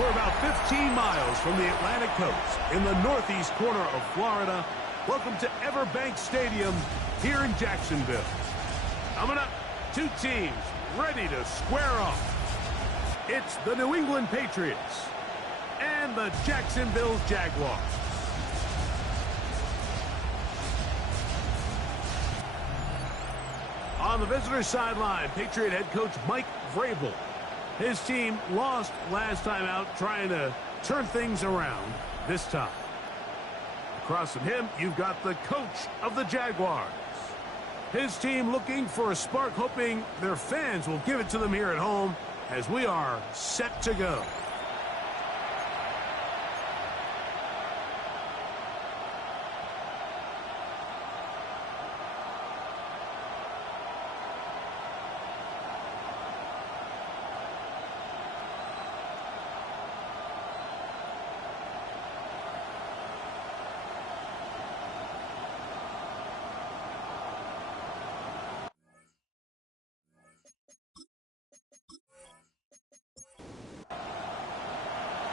We're about 15 miles from the Atlantic coast in the northeast corner of Florida. Welcome to Everbank Stadium here in Jacksonville. Coming up, two teams ready to square off. It's the New England Patriots and the Jacksonville Jaguars. On the visitor sideline, Patriot head coach Mike Vrabel. His team lost last time out, trying to turn things around this time. Across from him, you've got the coach of the Jaguars. His team looking for a spark, hoping their fans will give it to them here at home as we are set to go.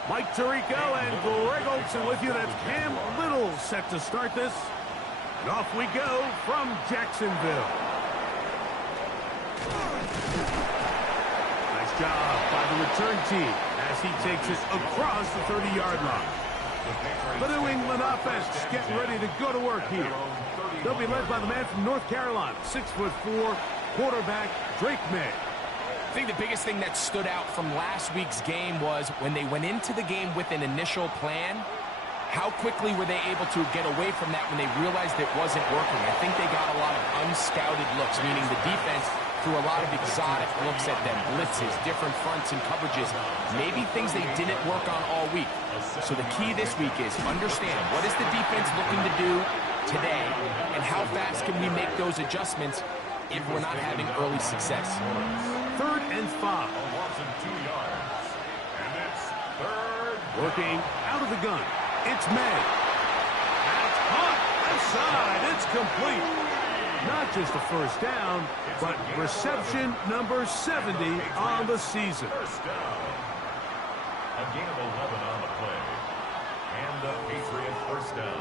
Mike Tirico and Greg Olsen with you. That's Cam Little set to start this. And off we go from Jacksonville. Nice job by the return team as he takes it across the 30-yard line. The New England offense getting ready to go to work here. They'll be led by the man from North Carolina, 6'4", quarterback Drake May. I think the biggest thing that stood out from last week's game was when they went into the game with an initial plan, how quickly were they able to get away from that when they realized it wasn't working. I think they got a lot of unscouted looks, meaning the defense threw a lot of exotic looks at them, blitzes, different fronts and coverages, maybe things they didn't work on all week. So the key this week is understand what is the defense looking to do today and how fast can we make those adjustments if we're not having early success. 3rd and 5. Working out of the gun. It's May. That's caught. Outside. It's complete. Not just a first down, but reception number 70 on the season. First down. A gain of 11 on the play. And the Patriot first down.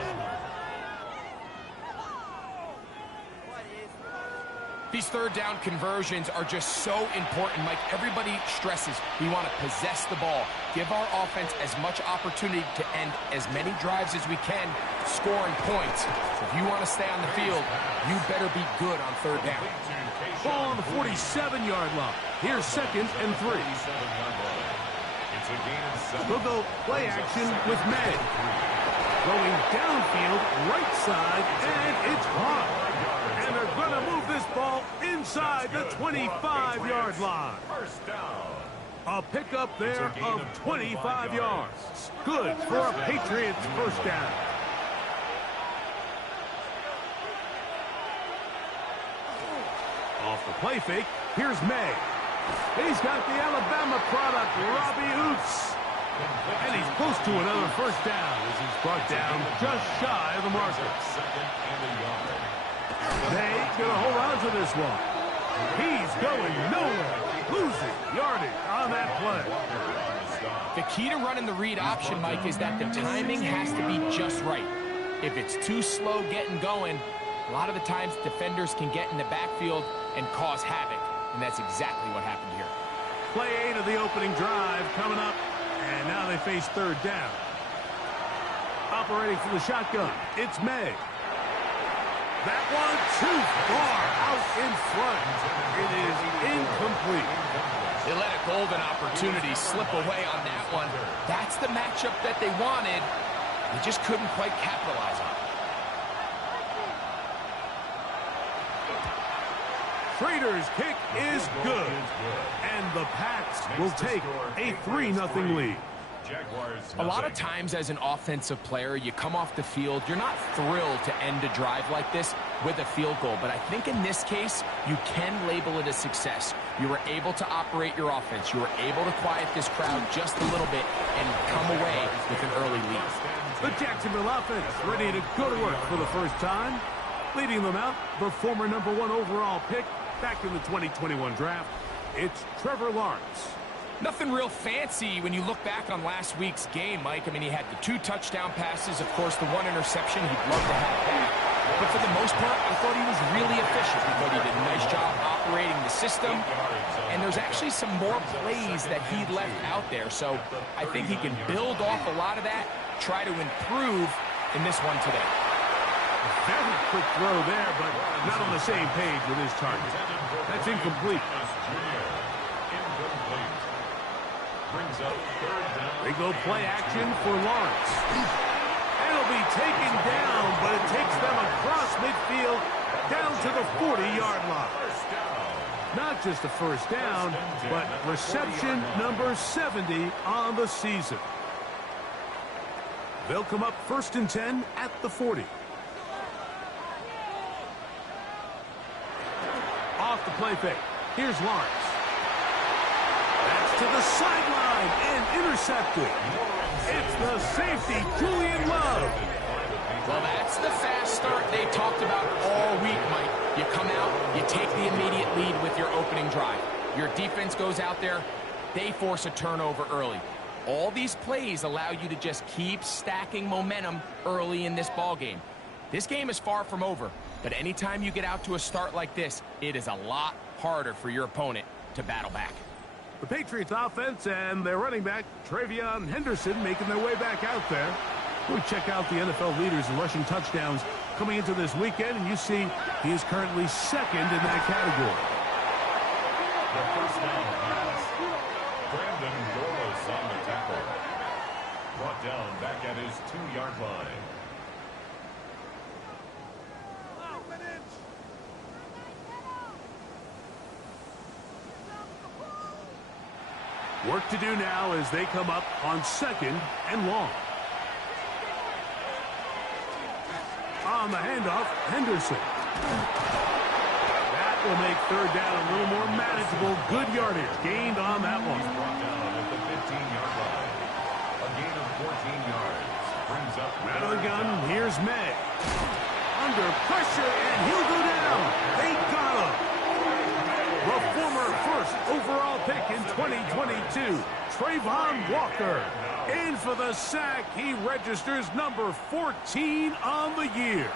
These third down conversions are just so important, Mike. Everybody stresses we want to possess the ball, give our offense as much opportunity to end as many drives as we can, scoring points. So if you want to stay on the field, you better be good on third down. Ball on the 47-yard line. Here's 2nd and 3. We'll go play action with May. Going downfield, right side, and it's caught. And they're going to move this ball inside the 25-yard line. First down. A pickup there of 25 yards. Good for a Patriots first down. Off the play fake, here's May. He's got the Alabama product, Robbie Oots. And he's close to another first down as he's brought down just shy of the marker. They going to hold on to this one. He's going nowhere. Losing yardage on that play. The key to running the read option, Mike, is that the timing has to be just right. If it's too slow getting going, a lot of the times defenders can get in the backfield and cause havoc. And that's exactly what happened here. Play 8 of the opening drive coming up. And now they face third down. Operating from the shotgun, it's May. That one too far out in front. It is incomplete. They let a golden opportunity slip away on that one. That's the matchup that they wanted. They just couldn't quite capitalize on it. Schrader's kick is good. And the Pats will take a 3-0 lead. A lot of times as an offensive player, you come off the field, you're not thrilled to end a drive like this with a field goal. But I think in this case, you can label it a success. You were able to operate your offense. You were able to quiet this crowd just a little bit and come away with an early lead. The Jacksonville offense ready to go to work for the first time. Leading them out, the former #1 overall pick back in the 2021 draft. It's Trevor Lawrence. Nothing real fancy when you look back on last week's game, Mike. I mean, he had the 2 touchdown passes, of course, the 1 interception. He'd love to have that. But for the most part, I thought he was really efficient. I thought he did a nice job operating the system. And there's actually some more plays that he left out there. So I think he can build off a lot of that, try to improve in this one today. Very quick throw there, but not on the same page with his target. That's incomplete. They go play action for Lawrence. And it'll be taken down, but it takes them across midfield down to the 40-yard line. Not just a first down, but reception number 70 on the season. They'll come up 1st and 10 at the 40. Off the play fake. Here's Lawrence. That's to the sideline and intercepted. It's the safety, Julian Love. Well, that's the fast start they talked about all week, Mike. You come out, you take the immediate lead with your opening drive. Your defense goes out there, they force a turnover early. All these plays allow you to just keep stacking momentum early in this ball game. This game is far from over, but anytime you get out to a start like this, it is a lot harder for your opponent to battle back. The Patriots offense and their running back, Travion Henderson, making their way back out there. We check out the NFL leaders in rushing touchdowns coming into this weekend, and you see he is currently 2nd in that category. The first down pass. Brandon Dorlos on the tackle. Brought down back at his 2-yard line. Work to do now as they come up on 2nd and long. On the handoff, Henderson. That will make 3rd down a little more manageable. Good yardage gained on that one. He's brought down at the 15-yard line. A gain of 14 yards. Brings up out of the gun, here's May. Under pressure, and he'll go down. They got him. The former 1st overall pick in 2022, Trayvon Walker. In for the sack, he registers number 14 on the year.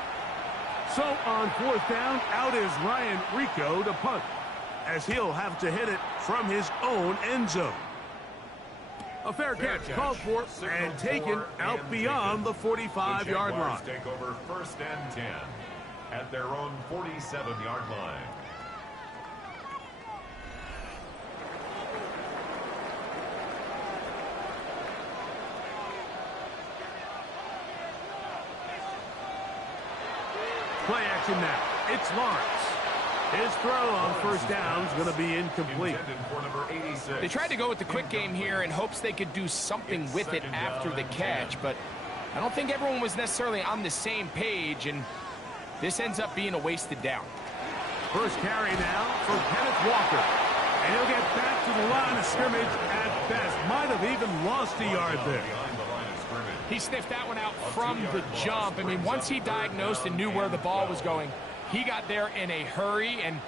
So on 4th down, out is Ryan Rico to punt, as he'll have to hit it from his own end zone. A fair catch called for and taken out beyond the 45-yard line. Take over 1st and 10 at their own 47-yard line. Play action now. It's Lawrence. His throw on 1st down is going to be incomplete. They tried to go with the quick game here in hopes they could do something with it after the catch, but I don't think everyone was necessarily on the same page, and this ends up being a wasted down. First carry now for Kenneth Walker. And he'll get back to the line of scrimmage at best. Might have even lost a yard there. He sniffed that one out from the jump. I mean, once he diagnosed and knew where the ball was going, he got there in a hurry, and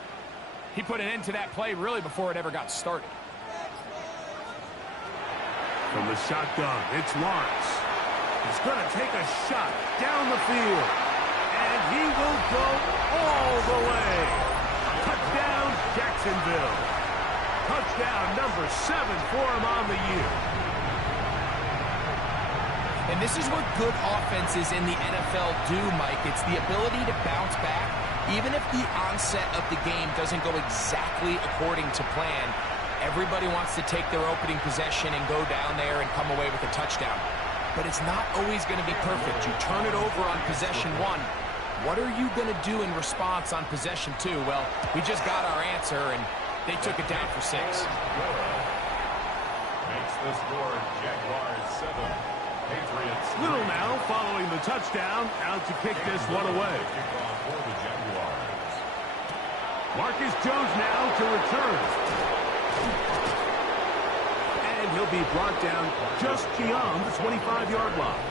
he put an end to that play really before it ever got started. From the shotgun, it's Lawrence. He's going to take a shot down the field, and he will go all the way. Touchdown, Jacksonville. Touchdown number 7 for him on the year. And this is what good offenses in the NFL do, Mike. It's the ability to bounce back, even if the onset of the game doesn't go exactly according to plan. Everybody wants to take their opening possession and go down there and come away with a touchdown. But it's not always going to be perfect. You turn it over on possession 1. What are you going to do in response on possession 2? Well, we just got our answer, and they took it down for 6. Makes the score Jaguars 7. Patriots. Little now following the touchdown, out to kick this one away. Marcus Jones now to return. And he'll be brought down just beyond the 25-yard line.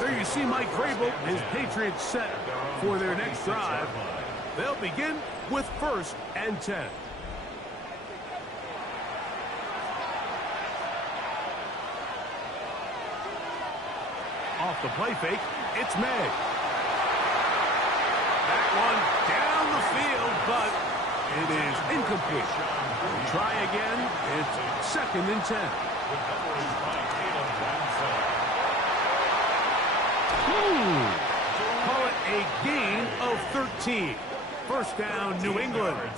There you see Mike Vrabel, his Patriots set for their next drive. They'll begin with 1st and 10. Off the play fake, it's May. That one down the field, but it is incomplete. Try again. It's 2nd and 10. Call it a gain of 13. First down, New England. And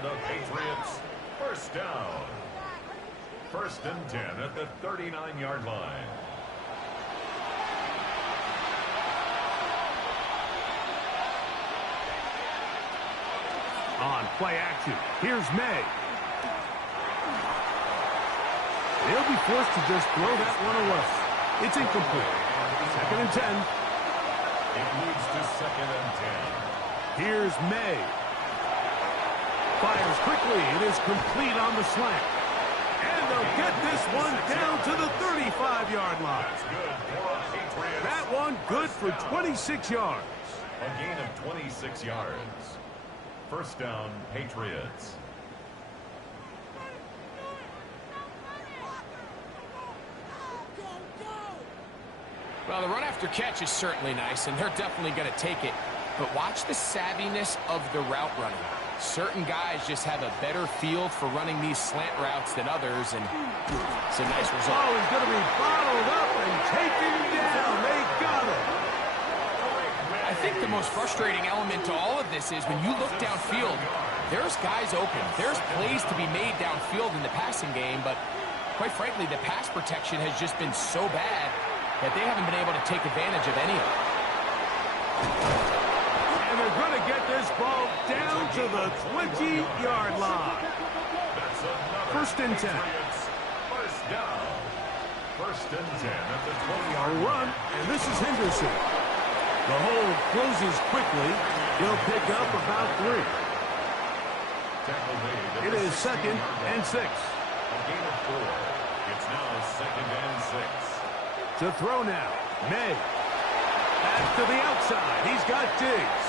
the Patriots, first down. 1st and 10 at the 39-yard line. On play action, here's May. They'll be forced to just throw that one away. It's incomplete. 2nd and 10. It leads to 2nd and 10. Here's May. Fires quickly. It is complete on the slant. And they'll get this one down to the 35-yard line. That's good for the Patriots. That one good for 26 yards. A gain of 26 yards. First down, Patriots. Well, the run after catch is certainly nice, and they're definitely going to take it. But watch the savviness of the route running. Certain guys just have a better feel for running these slant routes than others, and it's a nice result. Oh, he's going to be bottled up and taken down. They got him. I think the most frustrating element to all of this is when you look downfield, there's guys open. There's plays to be made downfield in the passing game, but quite frankly, the pass protection has just been so bad that they haven't been able to take advantage of any of it. And they're going to get this ball down to the 20-yard line. 1st and 10. First down. 1st and 10 at the 20-yard Run, and this is Henderson. The hole closes quickly. He'll pick up about 3. It is 2nd and 6. A gain of 4. It's now 2nd and 6. To throw now, May. Back to the outside. He's got Diggs.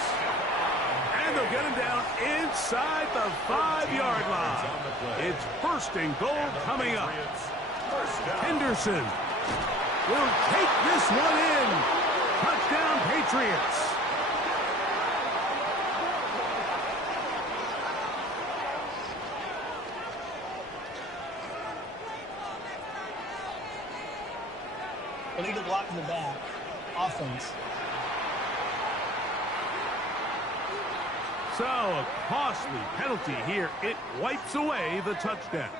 And they'll get him down inside the 5-yard line. It's 1st and goal coming up. Henderson will take this one in. Touchdown, Patriots. Illegal block in the back. Offense. So, a costly penalty here. It wipes away the touchdown.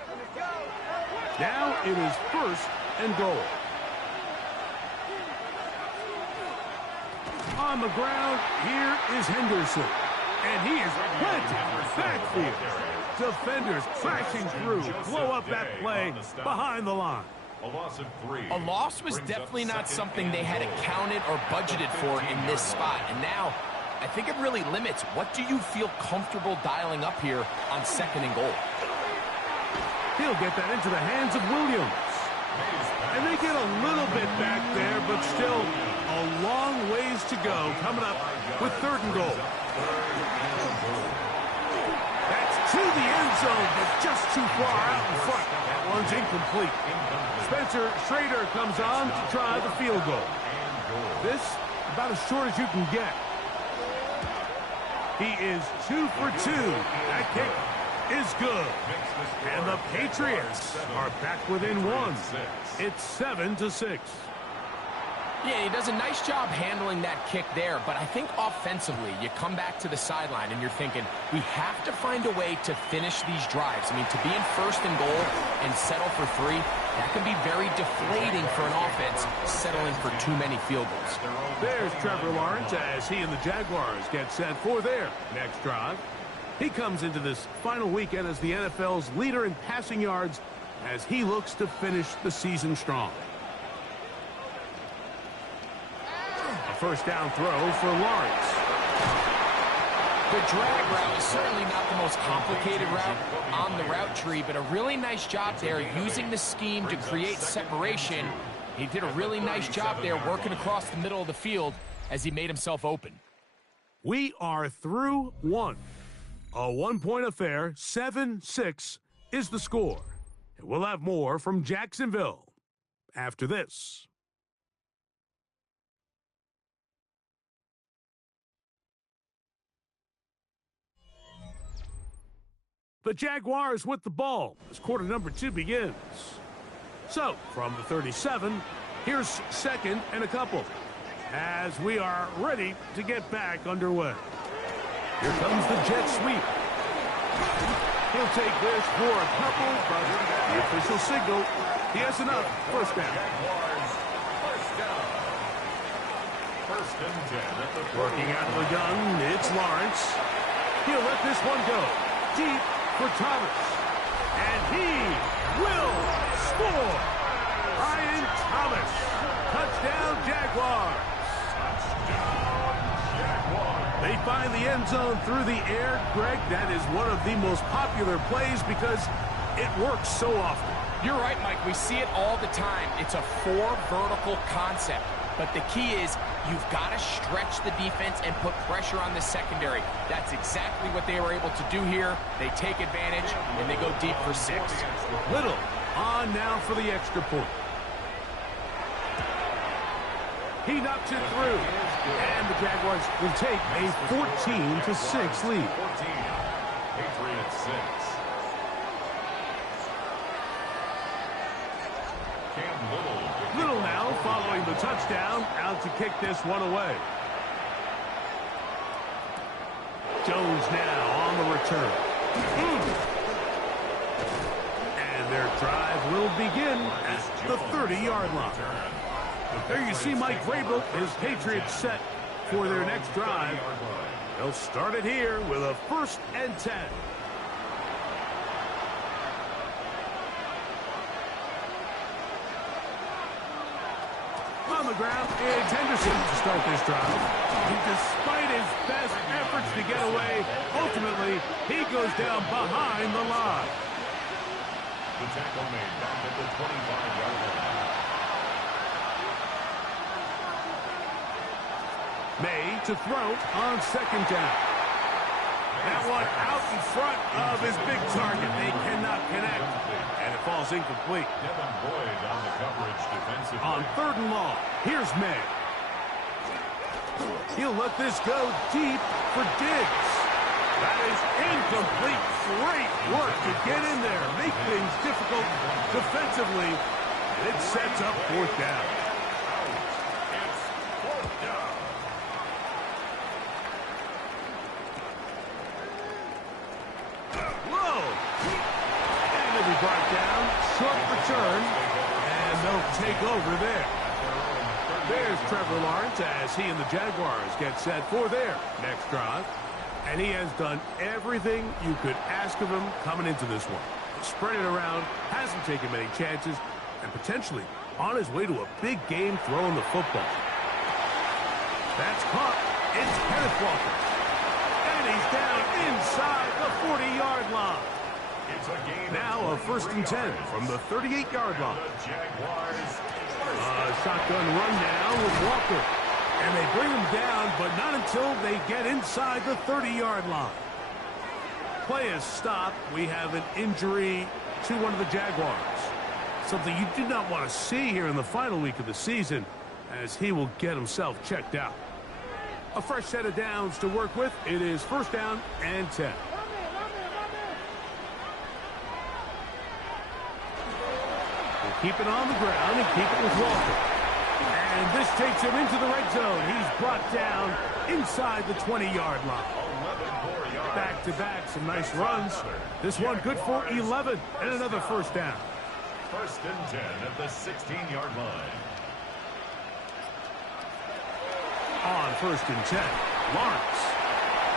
Now it is 1st and goal. On the ground, here is Henderson. And he is planted backfield. Defenders crashing through. Blow up that play behind the line. A loss of 3. A loss was definitely not something they had accounted or budgeted for in this spot. And now, I think it really limits what do you feel comfortable dialing up here on 2nd and goal. He'll get that into the hands of Williams. And they get a little bit back there, but still a long ways to go coming up with 3rd and goal. That's to the end zone, but just too far out in front. That one's incomplete. Spencer Schrader comes on to try the field goal. This about as short as you can get. He is 2 for 2. That kick is good. And the Patriots are back within 1. It's 7-6. Yeah, he does a nice job handling that kick there, but I think offensively, you come back to the sideline and you're thinking, we have to find a way to finish these drives. I mean, to be in 1st and goal and settle for 3, that can be very deflating for an offense settling for too many field goals. There's Trevor Lawrence as he and the Jaguars get set for their next drive. He comes into this final weekend as the NFL's leader in passing yards as he looks to finish the season strong. A 1st down throw for Lawrence. The drag route is certainly not the most complicated route on the route tree, but a really nice job there using the scheme to create separation. He did a really nice job there working across the middle of the field as he made himself open. We are through 1. A 1-point affair, 7-6 is the score. And we'll have more from Jacksonville after this. The Jaguars with the ball as quarter number 2 begins. So, from the 37, here's second and a couple as we are ready to get back underway. Here comes the jet sweep. He'll take this for a couple, but the official signal, he has enough. First down. First and 10. Working out of the gun, it's Lawrence. He'll let this one go deep for Thomas. And he will score. Ryan Thomas. Touchdown, Jaguars. Touchdown, Jaguars. They find the end zone through the air. Greg, that is one of the most popular plays because it works so often. You're right, Mike. We see it all the time. It's a 4 vertical concept. But the key is you've got to stretch the defense and put pressure on the secondary. That's exactly what they were able to do here. They take advantage, and they go deep for 6. Little on now for the extra point. He knocks it through. And the Jaguars will take a 14-6 lead. 14. Patriots 6. Little now following the touchdown, out to kick this one away. Jones now on the return. And their drive will begin at the 30-yard line. There you see Mike Vrabel, his Patriots set for their next drive. They'll start it here with a 1st and 10. On the ground, it's Henderson to start this drive. And despite his best efforts to get away, ultimately, he goes down behind the line. The tackle made back at the 25-yard line. May to throw on 2nd down. That one out in front of his big target. They cannot connect, and it falls incomplete. Devin Boyd on the coverage defensively. On 3rd and long, here's May. He'll let this go deep for Diggs. That is incomplete. Great work to get in there, make things difficult defensively, and it sets up 4th down. It's 4th down. Whoa! And it'll be brought down. Short return. And they'll take over there. There's Trevor Lawrence as he and the Jaguars get set for their next drive. And he has done everything you could ask of him coming into this one. Spread it around, hasn't taken many chances, and potentially on his way to a big game throwing the football. That's caught. It's Kenneth Walker. And he's down inside the 40-yard line. It's a game Now a 1st and 10 from the 38-yard line. The Jaguars. Shotgun run now with Walker. And they bring him down, but not until they get inside the 30-yard line. Play is stopped. We have an injury to one of the Jaguars. Something you do not want to see here in the final week of the season, as he will get himself checked out. A fresh set of downs to work with. It is 1st down and 10. We'll keep it on the ground and keep it with Walker. And this takes him into the red zone. He's brought down inside the 20-yard line. 11 more yards. Back-to-back, some nice runs. This one good for 11 and another 1st down. 1st and 10 at the 16-yard line. On 1st and 10, Lawrence.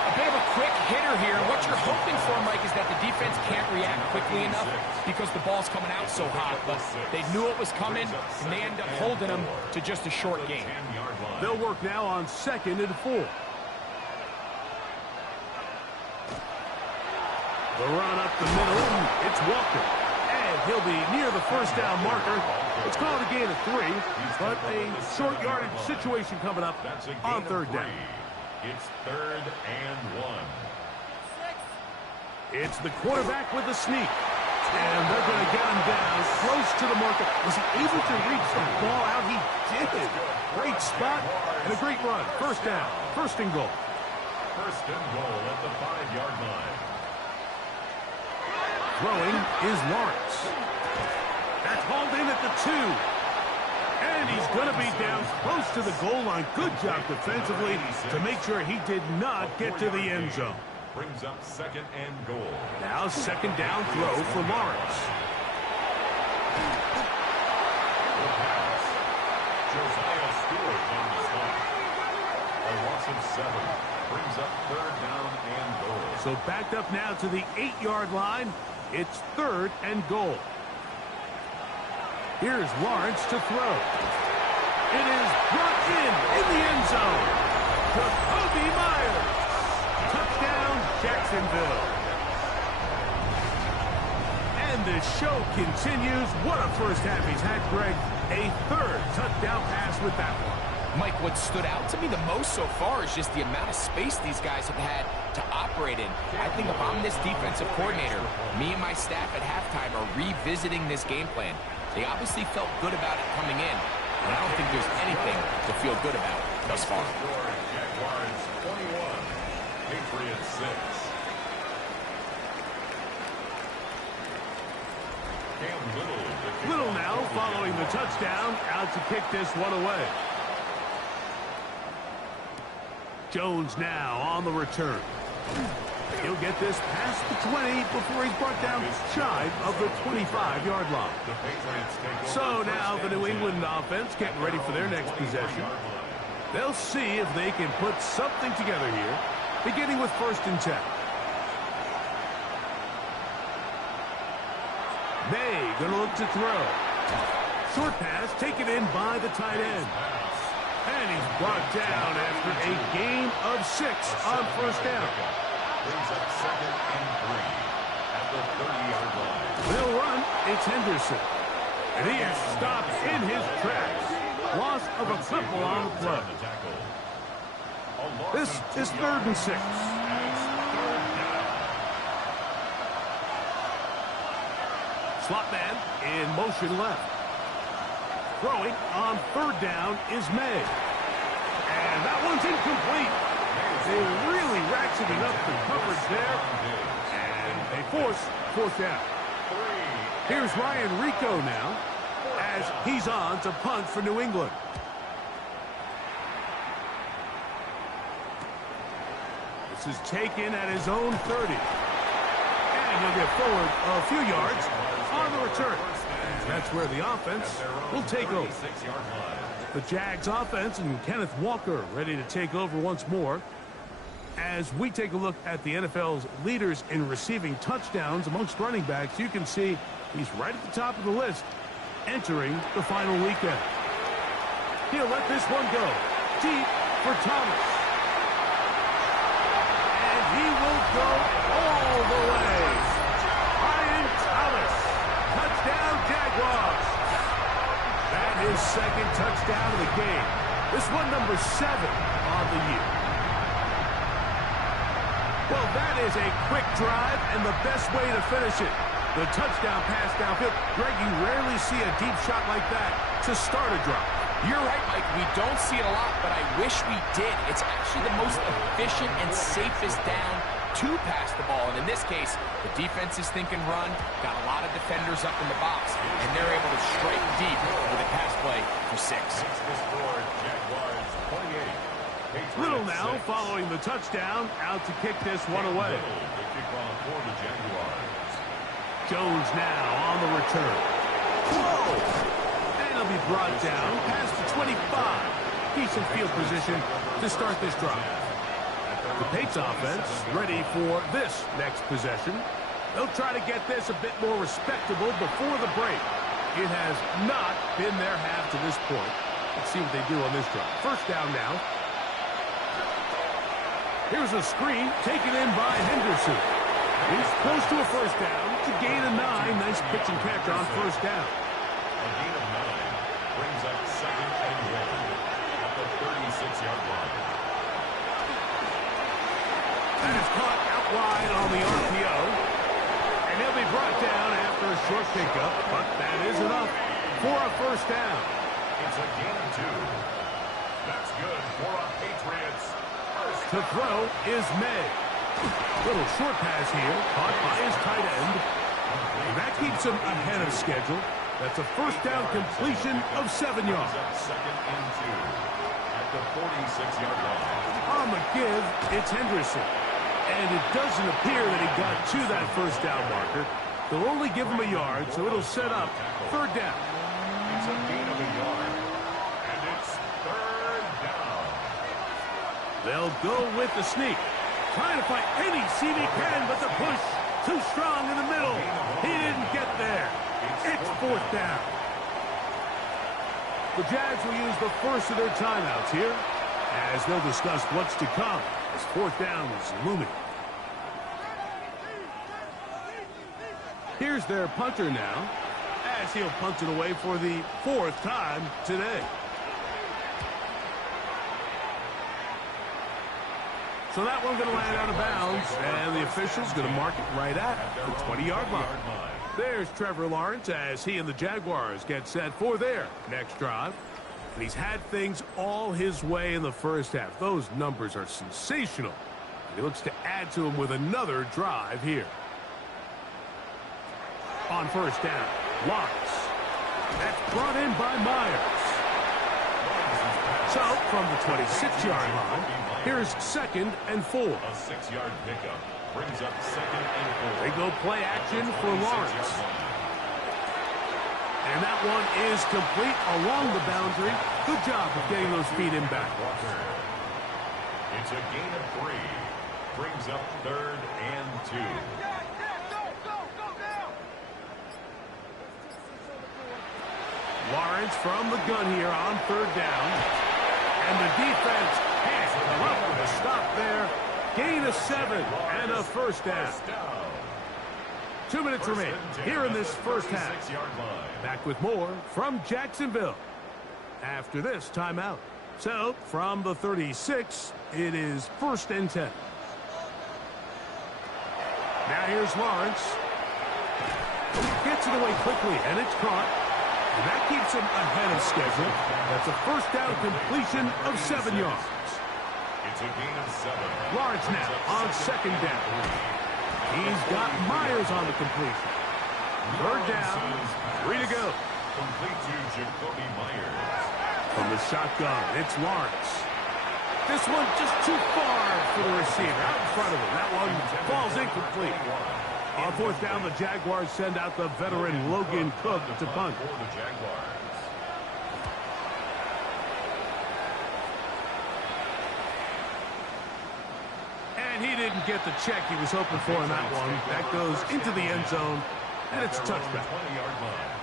A bit of a quick hitter here. What you're hoping for, Mike, is that the defense can't react quickly enough because the ball's coming out so hot. But they knew it was coming, and they end up holding them to just a short game. They'll work now on 2nd and 4. The run up the middle, it's Walker. And he'll be near the 1st down marker. It's called a gain of 3, but a short yardage situation coming up on 3rd down. It's 3rd and 1. It's the quarterback with the sneak. And they're going to get him down close to the marker. Was he able to reach the ball out? He did. Great spot and a great run. 1st down. 1st and goal. 1st and goal at the 5-yard line. Throwing is Lawrence. That's hauled in at the 2. And he's going to be down close to the goal line. Good job defensively to make sure he did not get to the end zone. Brings up 2nd and goal. Now 2nd down throw for Lawrence. The pass. Josiah Stewart on the stop. A loss of 7. Brings up 3rd down and goal. So backed up now to the 8-yard line. It's 3rd and goal. Here's Lawrence to throw. It is brought in the end zone. Jacoby Myers. Touchdown, Jacksonville. And the show continues. What a first half he's had, Greg. A 3rd touchdown pass with that one. Mike, what stood out to me the most so far is just the amount of space these guys have had to operate in. I think if I'm this defensive coordinator, me and my staff at halftime are revisiting this game plan. They obviously felt good about it coming in, and I don't think there's anything to feel good about thus far. Jaguars 21, Patriots 6. Little now following the touchdown, out to kick this one away. Jones now on the return. He'll get this past the 20 before he's brought down shy of the 25-yard line. So now the New England offense getting ready for their next possession. They'll see if they can put something together here, beginning with 1st and 10. May going to look to throw. Short pass taken in by the tight end. And he's brought down after a gain of 6 on 1st down. Brings up 2nd and 3 at the 30-yard line. They'll run. It's Henderson. And he is stopped in his tracks. Loss of a couple on the play. This is 3rd and 6. Slot man in motion left. Throwing on 3rd down is May. And that one's incomplete. They really ratcheted up the coverage there. And they force 4th down. Here's Ryan Rico now as he's on to punt for New England. This is taken at his own 30. And he'll get forward a few yards on the return. That's where the offense will take over. The Jags offense and Kenneth Walker ready to take over once more. As we take a look at the NFL's leaders in receiving touchdowns amongst running backs, you can see he's right at the top of the list entering the final weekend. He'll let this one go deep for Thomas. And he will go all the way. Brian Thomas. Touchdown, Jaguars. That is 2nd touchdown of the game. This one number 7 on the year. Well, that is a quick drive and the best way to finish it. The touchdown pass downfield. Greg, you rarely see a deep shot like that to start a drive. You're right, Mike. We don't see it a lot, but I wish we did. It's actually the most efficient and safest down to pass the ball. And in this case, the defense is thinking run, got a lot of defenders up in the box, and they're able to strike deep with a pass play for 6. Little now following the touchdown, out to kick this one away. Jones now on the return. And he'll be brought down past the 25. Decent field position to start this drive. The Patriots offense ready for this next possession. They'll try to get this a bit more respectable before the break. It has not been their half to this point. Let's see what they do on this drive. 1st down now. Here's a screen taken in by Henderson. He's close to a 1st down to gain a 9. Nice pitch and catch on 1st down. A gain of 9 brings up 2nd and 1 at the 36-yard line. That is caught out wide on the RPO. And he'll be brought down after a short pickup, but that is enough for a 1st down. It's a gain of 2. That's good for a Patriots. To throw is May. Little short pass here, caught by his tight end. And that keeps him ahead of schedule. That's a first down completion of 7 yards. Second and 2 at the 46-yard line. On the give, it's Henderson. And it doesn't appear that he got to that first down marker. They'll only give him a yard, so it'll set up third down. It's a gain of a yard. And it's third down. They'll go with the sneak. Trying to find any seam he can, but the push too strong in the middle. He didn't get there. It's fourth down. The Jags will use the first of their timeouts here, as they'll discuss what's to come as fourth down is looming. Here's their punter now, as he'll punt it away for the fourth time today. So that one's going to land out of bounds, and the official's going to mark it right at the 20-yard line. There's Trevor Lawrence as he and the Jaguars get set for their next drive. And he's had things all his way in the first half. Those numbers are sensational. He looks to add to them with another drive here. On first down, Lawrence. That's brought in by Myers. So, from the 26-yard line, here's second and 4. A 6-yard pickup brings up second and 4. They go play action for Lawrence. And that one is complete along the boundary. Good job of getting those feet in back. It's a gain of 3. Brings up third and 2. Lawrence from the gun here on third down. And the defense can't come up with a stop there. Gain of 7 and a first down. 2 minutes remain here in this first half. Back with more from Jacksonville after this timeout. So, from the 36, it is first and 10. Now here's Lawrence. Gets it away quickly, and it's caught. And that keeps him ahead of schedule. That's a first down completion of 7 yards. It's a gain of 7. Lawrence now on second down. He's got Myers on the completion. Third down, 3 to go. Complete to Jacoby Myers. From the shotgun, it's Lawrence. This one just too far for the receiver. Out in front of him. That one falls incomplete. On fourth down, the Jaguars send out the veteran Logan Cook to punt. For the Jaguars. And he didn't get the check he was hoping for in that one. That goes into the end zone, and it's a touchback.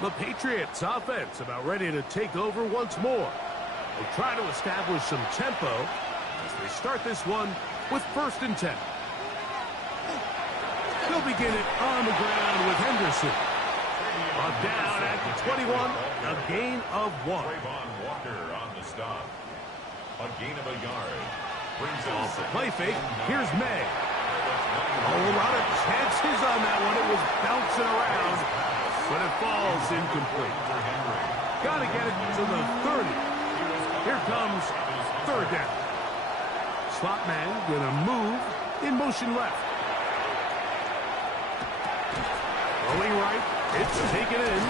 The Patriots offense about ready to take over once more. They try to establish some tempo as they start this one with first and 10. They'll begin it on the ground with Henderson. Brought down at the 21, a gain of 1. Trayvon Walker on the stop. A gain of a yard. Brings Off the play fake, here's May. Oh, a lot of chances on that one. It was bouncing around, but it falls incomplete. Got to get it to the 30. Here comes third down. Slot man going to move in motion left. Rolling right, it's taken in.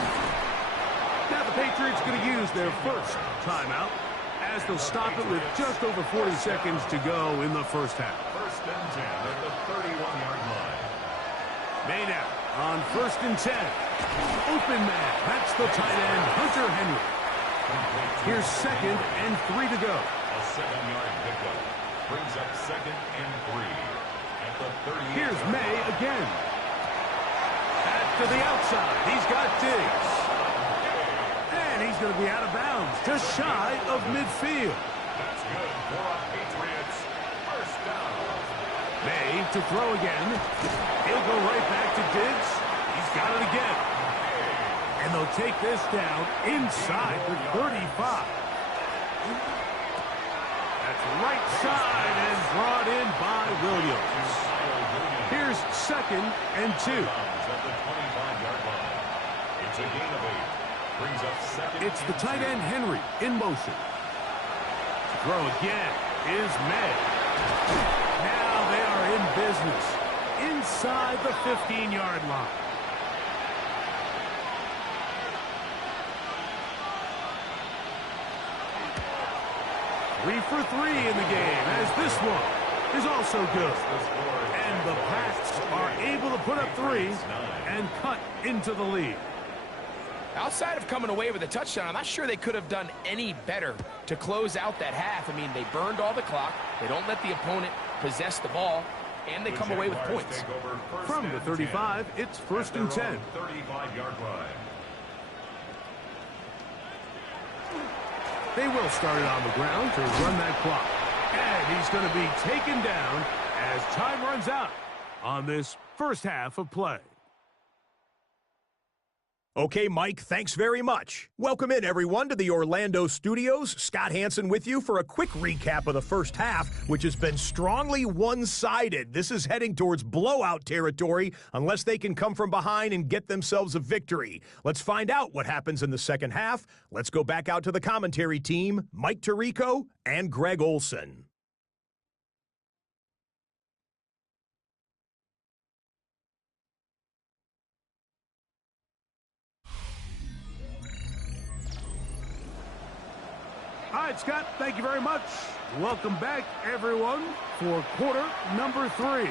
Now the Patriots going to use their first timeout as they'll stop it with just over 40 seconds to go in the first half. First and 10 at the 31-yard line. May now on first and 10. Open man, that's the tight end, Hunter Henry. Here's second and 3 to go. A 7-yard pickup brings up second and 3 at the 30. Here's May again. Back to the outside. He's got Diggs. And he's going to be out of bounds, just shy of midfield. That's good for a Patriots first down. May to throw again. He'll go right back to Diggs. He's got it again. And they'll take this down inside the 35. That's right side and brought in by Williams. Here's second and 2. At the 25-yard line. It's a gain of 8. Brings up second. It's the tight end Henry in motion. To throw again is May. Now they are in business inside the 15-yard line. 3 for 3 in the game, as this one is also good. And the Pats are able to put up 3 and cut into the lead. Outside of coming away with a touchdown, I'm not sure they could have done any better to close out that half. I mean, they burned all the clock. They don't let the opponent possess the ball, and they come away with points. From the 35, it's 1st and 10. 35-yard line. They will start it on the ground to run that clock. And he's going to be taken down as time runs out on this first half of play. Okay, Mike, thanks very much. Welcome in, everyone, to the Orlando studios. Scott Hansen with you for a quick recap of the first half, which has been strongly one-sided. This is heading towards blowout territory unless they can come from behind and get themselves a victory. Let's find out what happens in the second half. Let's go back out to the commentary team, Mike Tirico and Greg Olson. All right, Scott, thank you very much. Welcome back, everyone, for quarter number 3.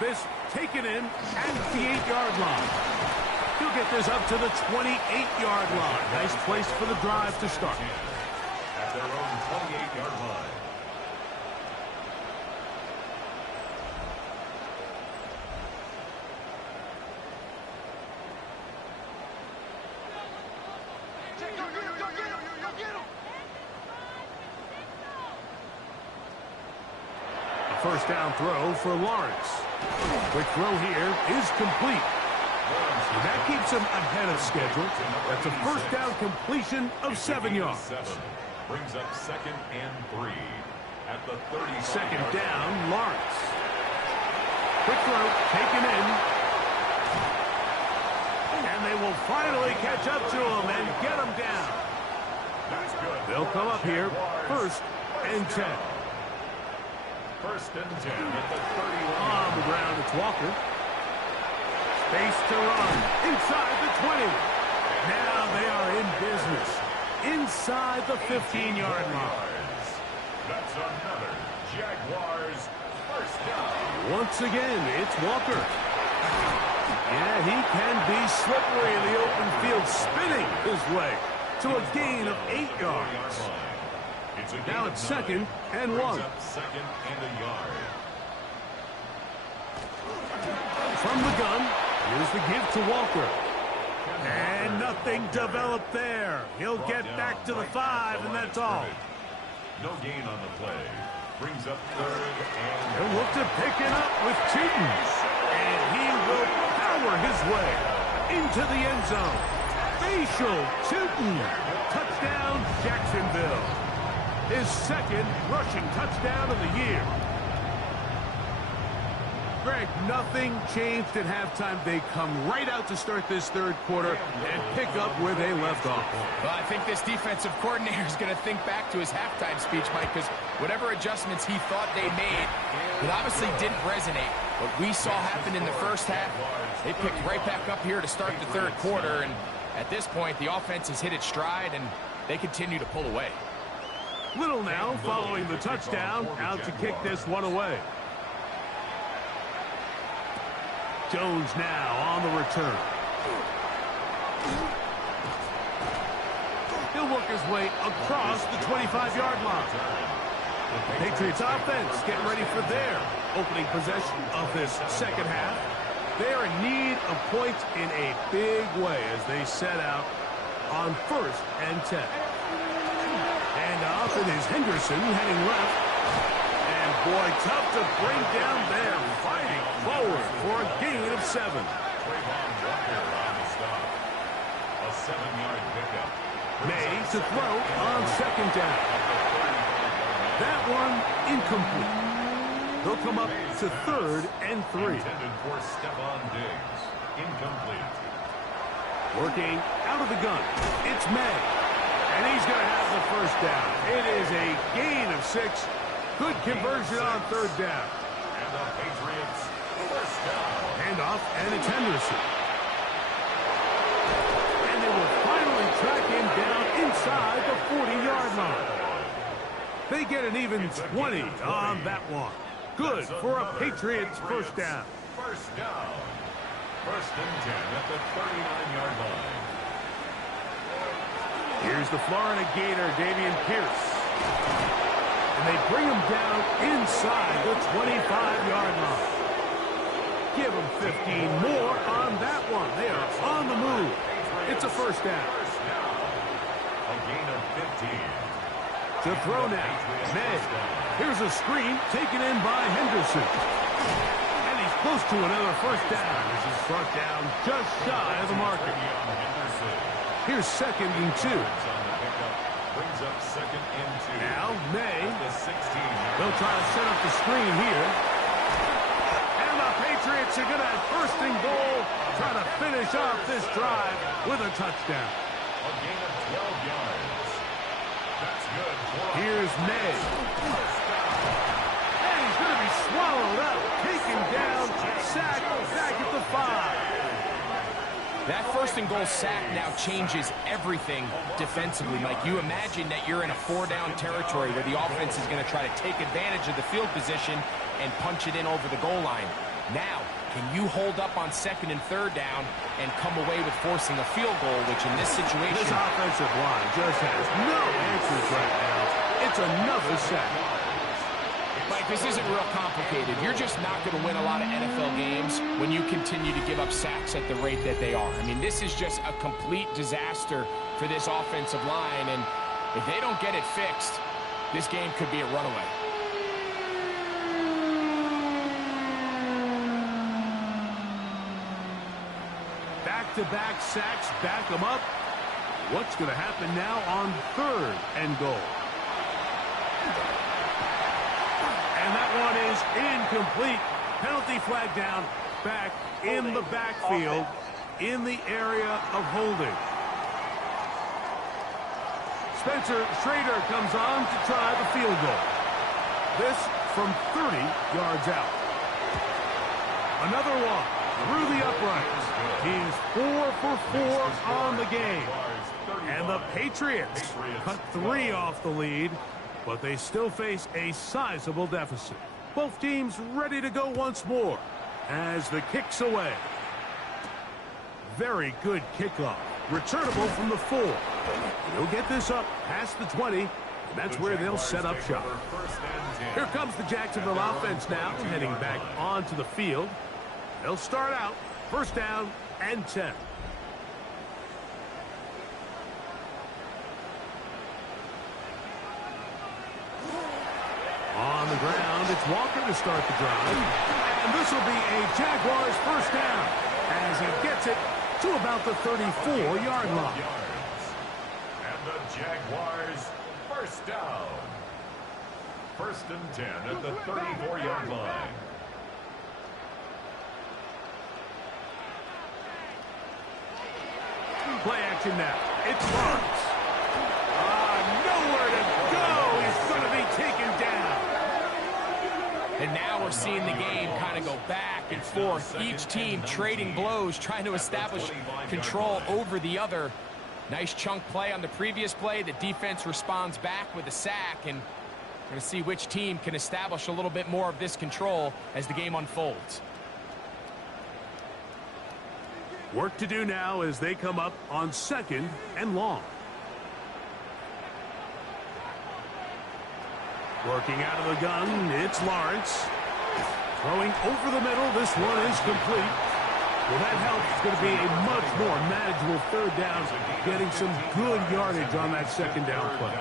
This taken in at the 8-yard line. He'll get this up to the 28-yard line. Nice place for the drive to start. At their own 28-yard line. First down throw for Lawrence. Quick throw here is complete. And that keeps him ahead of schedule. That's a first down completion of 7 yards. Brings up 2nd and 3 at the 30. Second down, Lawrence. Quick throw taken in. And they will finally catch up to him and get him down. That's good. They'll come up here, 1st and 10. 1st and 10 at the 31. On the ground, it's Walker. Space to run inside the 20. Now they are in business inside the 15-yard line. That's another Jaguars first down. Once again, it's Walker. Yeah, he can be slippery in the open field, spinning his way to a gain of 8 yards. Now it's 2nd and 1. 2nd and a yard. From the gun, here's the give to Walker. And nothing developed there. He'll get back to the 5, and that's all. No gain on the play. Brings up 3rd and... They'll look to pick it up with Tootin. And he will power his way into the end zone. Facial Tootin. Touchdown, Jacksonville. His 2nd rushing touchdown of the year. Greg, nothing changed at halftime. They come right out to start this 3rd quarter and pick up where they left off. Well, I think this defensive coordinator is going to think back to his halftime speech, Mike, because whatever adjustments he thought they made, it obviously didn't resonate. What we saw happen in the first half, they picked right back up here to start the 3rd quarter, and at this point, the offense has hit its stride, and they continue to pull away. Little now following the touchdown, out to kick this one away. Jones now on the return. He'll work his way across the 25-yard line. The Patriots offense getting ready for their opening possession of this second half. They're in need of points in a big way as they set out on 1st and 10. And off it is Henderson heading left. And boy, tough to bring down there, fighting forward for a gain of 7. Trayvon Walker on the stop. A 7-yard pickup. May to throw on 2nd down. That one incomplete. They'll come up to 3rd and 3. Intended for Stephon Diggs. Incomplete. Working out of the gun. It's May. And he's going to have the first down. It is a gain of 6. Good conversion on 3rd down. And the Patriots first down. Handoff, and it's Henderson. And they will finally track him down inside the 40-yard line. They get an even 20 on that one. Good for a Patriots first down. First down. First and 10 at the 39-yard line. Here's the Florida Gator, Dameon Pierce. And they bring him down inside the 25-yard line. Give him 15 more on that one. They are on the move. It's a first down. A gain of 15. To throw now. May. Here's a screen taken in by Henderson. And he's close to another first down. This is brought down just shy of the marker. Here's second and 2. Brings up second and 2. Now, May. The 16. They'll try to set up the screen here. And the Patriots are going to have first and goal, trying to finish off this drive with a touchdown. A gain of 12 yards. That's good. Here's May. And he's going to be swallowed up, taken down, sacked back at the 5. That first and goal sack now changes everything defensively. Like, you imagine that you're in a 4-down territory where the offense is going to try to take advantage of the field position and punch it in over the goal line. Now, can you hold up on second and third down and come away with forcing a field goal, which in this situation... This offensive line just has no answers right now. It's another sack. Mike, this isn't real complicated. You're just not going to win a lot of NFL games when you continue to give up sacks at the rate that they are. I mean, this is just a complete disaster for this offensive line, and if they don't get it fixed, this game could be a runaway. Back-to-back sacks back them up. What's going to happen now on third and goal? And that one is incomplete. Penalty flag down, back in the backfield, in the area of holding. Spencer Schrader comes on to try the field goal. This from 30 yards out. Another one through the uprights. He's 4 for 4 on the game. And the Patriots cut 3 off the lead, but they still face a sizable deficit. Both teams ready to go once more as the kick's away. Very good kickoff. Returnable from the 4. He'll get this up past the 20, and that's where they'll set up shop. Here comes the Jacksonville offense now, heading back onto the field. They'll start out first down and 10. On the ground, it's Walker to start the drive. And this will be a Jaguars first down as he gets it to about the 34-yard line. And the Jaguars first down. First and 10 at the 34-yard line. Play action now. It's Lawrence. Nowhere to go. He's going to be taken down. And now we're seeing the game kind of go back and forth. Each team trading blows, trying to establish control over the other. Nice chunk play on the previous play. The defense responds back with a sack, and we're going to see which team can establish a little bit more of this control as the game unfolds. Work to do now as they come up on second and long. Working out of the gun, it's Lawrence. Throwing over the middle, this one is complete. Well, that helps. It's going to be a much more manageable third down, getting some good yardage on that second down play.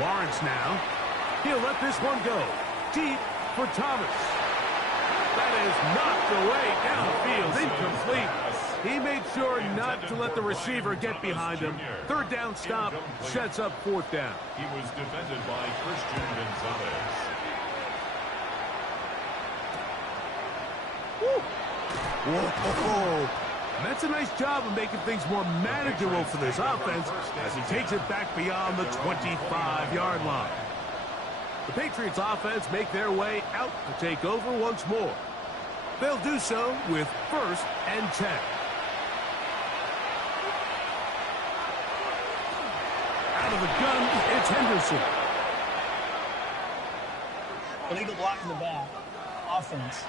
Lawrence now. He'll let this one go. Deep for Thomas. That is knocked away downfield, incomplete. He made sure not to let the receiver get behind him. Third down stop sets up fourth down. He was defended by Christian Gonzalez. Whoa. That's a nice job of making things more manageable for this offense as he takes it back beyond the 25-yard line. The Patriots offense make their way out to take over once more. They'll do so with first and 10. Out of the gun, it's Henderson. Illegal block in the back. Offense.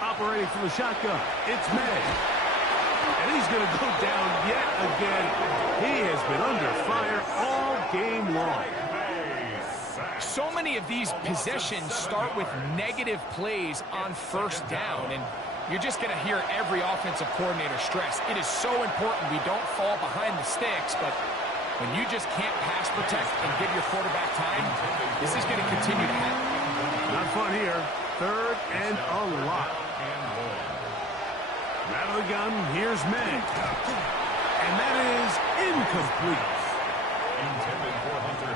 Operating from the shotgun, it's May. And he's going to go down yet again. He has been under fire all game long. So many of these possessions start with negative plays on first down, and you're just going to hear every offensive coordinator stress. It is so important we don't fall behind the sticks, but when you just can't pass protect and give your quarterback time, this is going to continue to happen. Not fun here. Third and a lot. Out of the gun, here's May. And that is incomplete.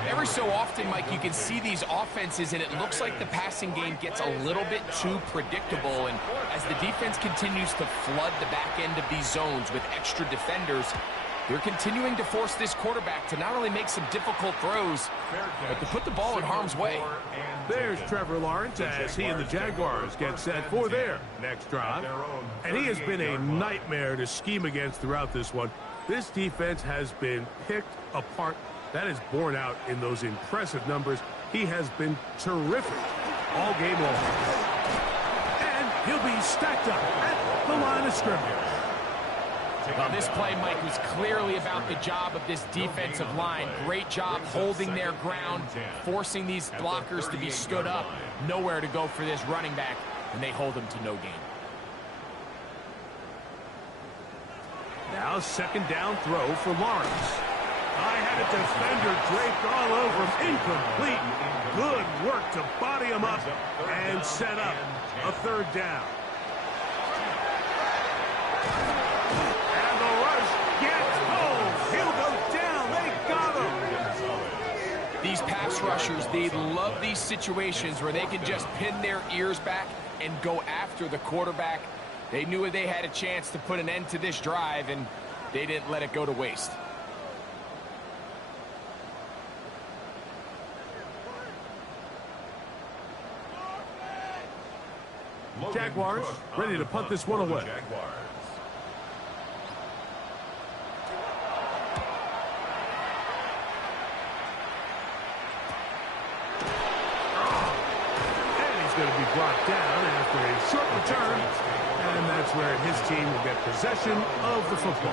Every so often, Mike, you can see these offenses, and it looks like the passing game gets a little bit too predictable. And as the defense continues to flood the back end of these zones with extra defenders, they're continuing to force this quarterback to not only make some difficult throws, but to put the ball in harm's way. There's Trevor Lawrence as he and the Jaguars get set for their next drive. And he has been a nightmare to scheme against throughout this one. This defense has been picked apart. That is borne out in those impressive numbers. He has been terrific all game long. And he'll be stacked up at the line of scrimmage. Well, this play, Mike, was clearly about the job of this defensive line. Great job holding their ground, forcing these blockers to be stood up. Nowhere to go for this running back, and they hold him to no gain. Now second down throw for Lawrence. I had a defender draped all over him. Incomplete. Good work to body him up and set up a third down. And the rush gets home. He'll go down. They got him. These pass rushers, they love these situations where they can just pin their ears back and go after the quarterback. They knew they had a chance to put an end to this drive, and they didn't let it go to waste. Jaguars ready to punt this one away. Going to be brought down after a short return, and that's where his team will get possession of the football.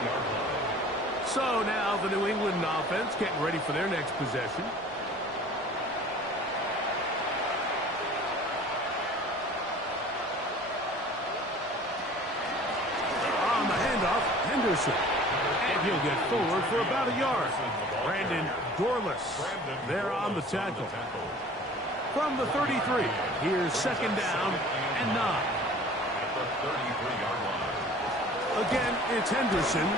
So now the New England offense getting ready for their next possession. On the handoff, Henderson, and he'll get forward for about a yard. Brandon Dorless there on the tackle. From the 33, here's second down and 9. At the 33-yard line. Again, it's Henderson.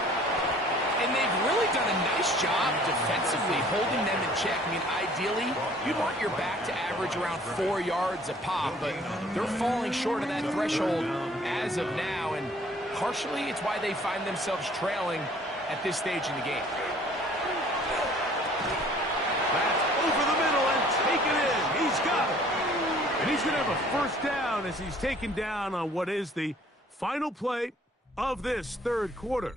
And they've really done a nice job defensively holding them in check. I mean, ideally, you want your back to average around 4 yards a pop, but they're falling short of that threshold as of now, and partially it's why they find themselves trailing at this stage in the game. That's over the middle and taken in. He's got it. And he's going to have a first down as he's taken down on what is the final play of this third quarter.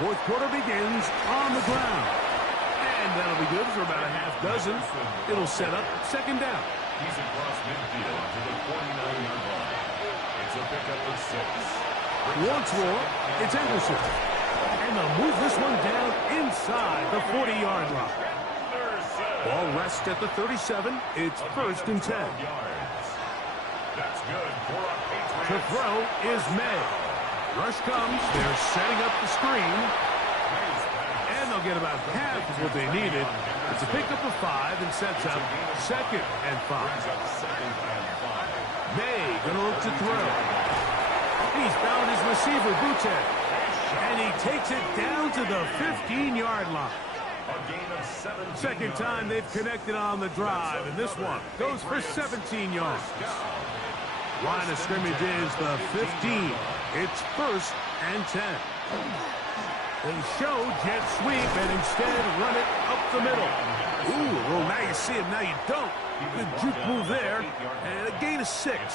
Fourth quarter begins on the ground. And that'll be good for about a half dozen. It'll set up second down. He's across midfield to the 49-yard line. It's a pickup of 6. Once more, it's Anderson. And they'll move this one down inside the 40-yard line. Ball rests at the 37. It's first and 10. That's good for a Patriots. To throw is May. Rush comes. They're setting up the screen. And they'll get about half of what they needed. It's a pickup of 5 and sets up second and 5. May going to look to throw. He's found his receiver, Butte. And he takes it down to the 15-yard line. A gain of 17 Second time they've connected on the drive, and this one goes for 17 yards. Line of scrimmage is the 15. It's 1st and 10. They show jet sweep and instead run it up the middle. Ooh, well, now you see him, now you don't. Good juke move there, and a gain of 6.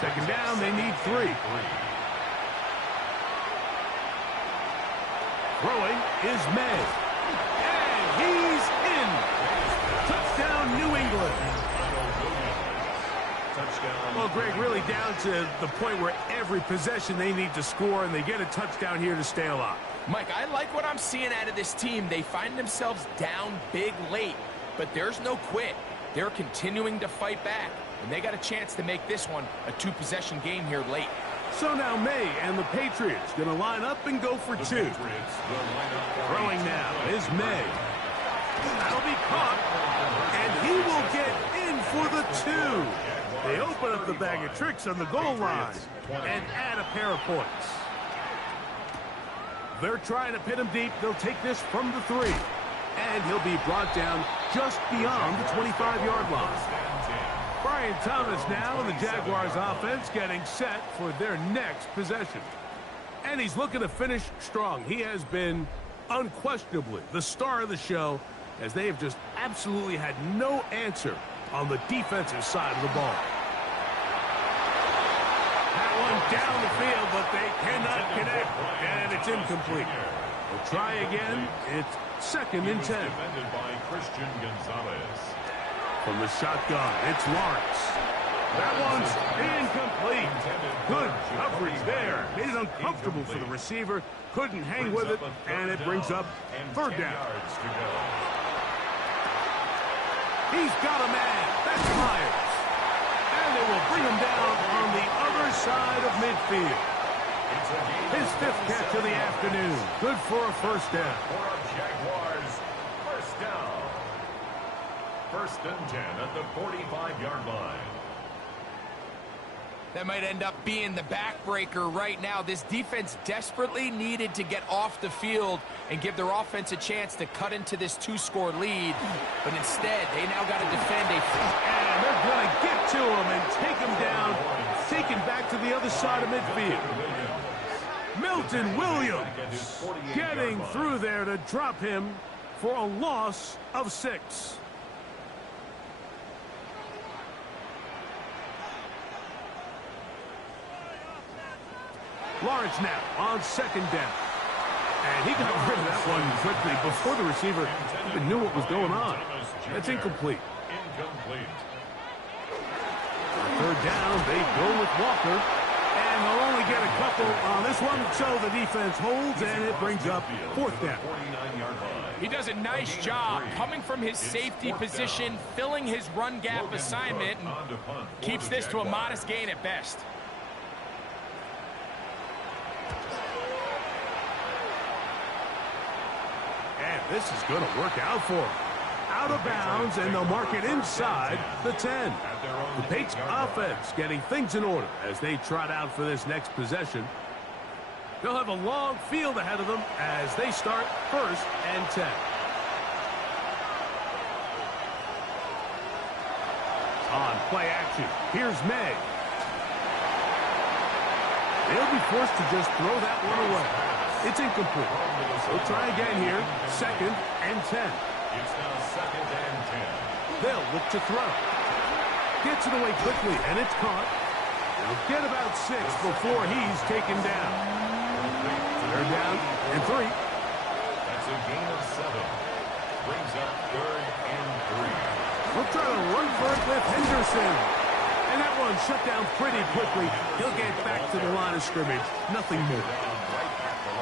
Second down, they need 3. Throwing is May. And he's in. Touchdown, New England. Well, Greg, really down to the point where every possession they need to score, and they get a touchdown here to stay alive. Mike, I like what I'm seeing out of this team. They find themselves down big late, but there's no quit. They're continuing to fight back, and they got a chance to make this one a 2-possession game here late. So now May and the Patriots going to line up and go for 2. Throwing now is May. That'll be caught, and he will get in for the 2. They open up the bag of tricks on the goal line and add a pair of points. They're trying to pin him deep. They'll take this from the 3. And he'll be brought down just beyond the 25-yard line. Brian Thomas now in the Jaguars offense getting set for their next possession. And he's looking to finish strong. He has been unquestionably the star of the show, as they have just absolutely had no answer on the defensive side of the ball. That one down the field, but they cannot connect, and it's incomplete. They'll try again. It's 2nd and 10. Defended by Christian Gonzalez. From the shotgun, it's Lawrence. That one's incomplete. Good coverage there. Made it uncomfortable for the receiver. Couldn't hang with it, and it brings up 3rd down. He's got a man. That's Myers. And they will bring him down on the other side of midfield. His 5th catch of the afternoon. Good for a 1st down. For a Jaguars 1st down. 1st and 10 at the 45-yard line. That might end up being the backbreaker right now. This defense desperately needed to get off the field and give their offense a chance to cut into this 2-score lead. But instead, they now got to defend a... And they're going to get to him and take him down, take him back to the other side of midfield. Milton Williams getting through there to drop him for a loss of 6. Lawrence now on 2nd down. And he got rid of that one quickly before the receiver even knew what was going on. That's incomplete. On 3rd down, they go with Walker. And they'll only get a couple on this one, so the defense holds, and it brings up 4th down. He does a nice job coming from his safety position, filling his run gap assignment, and keeps this to a modest gain at best. And this is going to work out for him. Out of bounds, and they'll mark it inside the 10. The Patriots offense getting things in order as they trot out for this next possession. They'll have a long field ahead of them as they start 1st and 10. On play action, here's May. They'll be forced to just throw that one away. It's incomplete. They'll try again here, 2nd and 10. It's now 2nd and 10. They'll look to throw. Gets it away quickly, and it's caught. They'll get about 6 before he's taken down. 3rd down and 3. That's a gain of 7. Brings up 3rd and 3. We'll try to run for it with Henderson. And that one shut down pretty quickly. He'll get back to the line of scrimmage. Nothing more.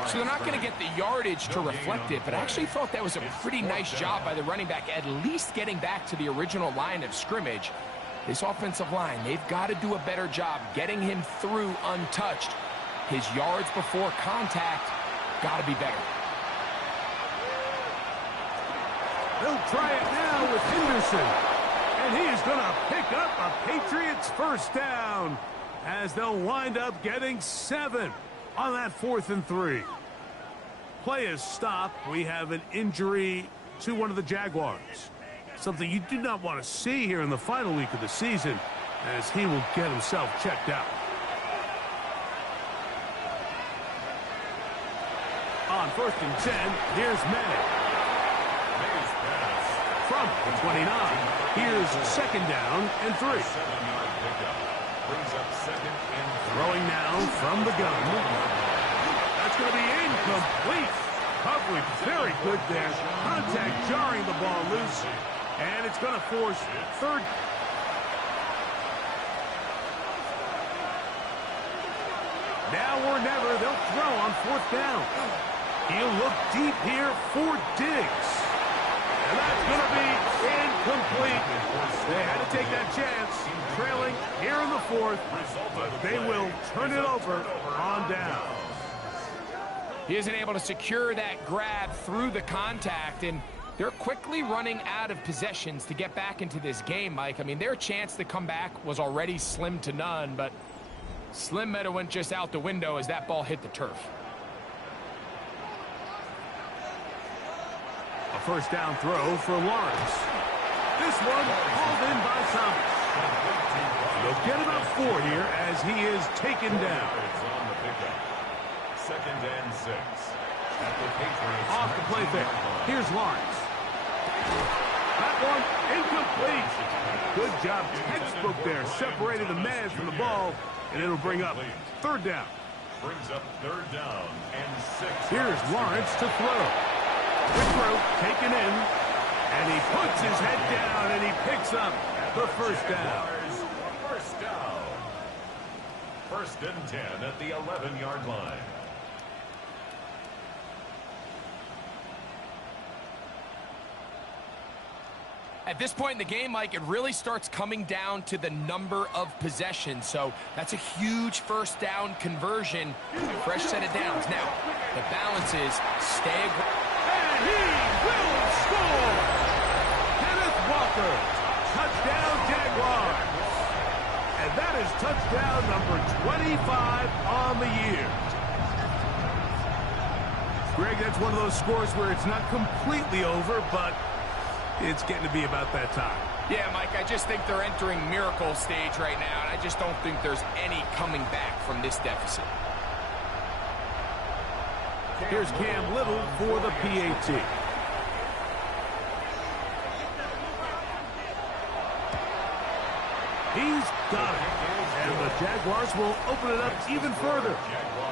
So they're not going to get the yardage to reflect it, but I actually thought that was a pretty nice job by the running back, at least getting back to the original line of scrimmage. This offensive line, they've got to do a better job getting him through untouched. His yards before contact got to be better. They'll try it now with Henderson. And he is going to pick up a Patriots 1st down. as they'll wind up getting 7 on that 4th and 3. Play is stopped. We have an injury to one of the Jaguars. Something you do not want to see here in the final week of the season, as he will get himself checked out. On 1st and 10, here's May. From the 29, here's 2nd down and 3. Throwing now from the gun. That's going to be incomplete. Coverage very good there. Contact jarring the ball loose. And it's going to force 3rd. Now or never, they'll throw on 4th down. He'll look deep here for Diggs. And that's going to be incomplete. They had to take that chance, trailing here in the 4th, but they will turn it over on down. He isn't able to secure that grab through the contact, and they're quickly running out of possessions to get back into this game, Mike. I mean, their chance to come back was already slim to none, but slim might have went just out the window as that ball hit the turf. A 1st down throw for Lawrence. This one hauled in by Thomas. They'll get about 4 here as he is taken down. 2nd and 6. At the Patriots. Off the play fake. Here's Lawrence. That one incomplete. Good job. Textbook there. Separated the man from the ball, and it'll bring up 3rd down. Brings up 3rd down and 6. Here's Lawrence to throw. Quick throw, taken in, and he puts his head down, and he picks up the 1st down. 1st down. 1st and 10 at the 11-yard line. At this point in the game, Mike, it really starts coming down to the number of possessions. So that's a huge 1st down conversion. Fresh set of downs. Now, the balance is stay. And he will score! Kenneth Walker, touchdown Jaguars. And that is touchdown number 25 on the year. Greg, that's one of those scores where it's not completely over, but it's getting to be about that time. Yeah, Mike, I just think they're entering miracle stage right now, and I just don't think there's any coming back from this deficit. Here's Cam Little for the PAT. He's got it. And the Jaguars will open it up even further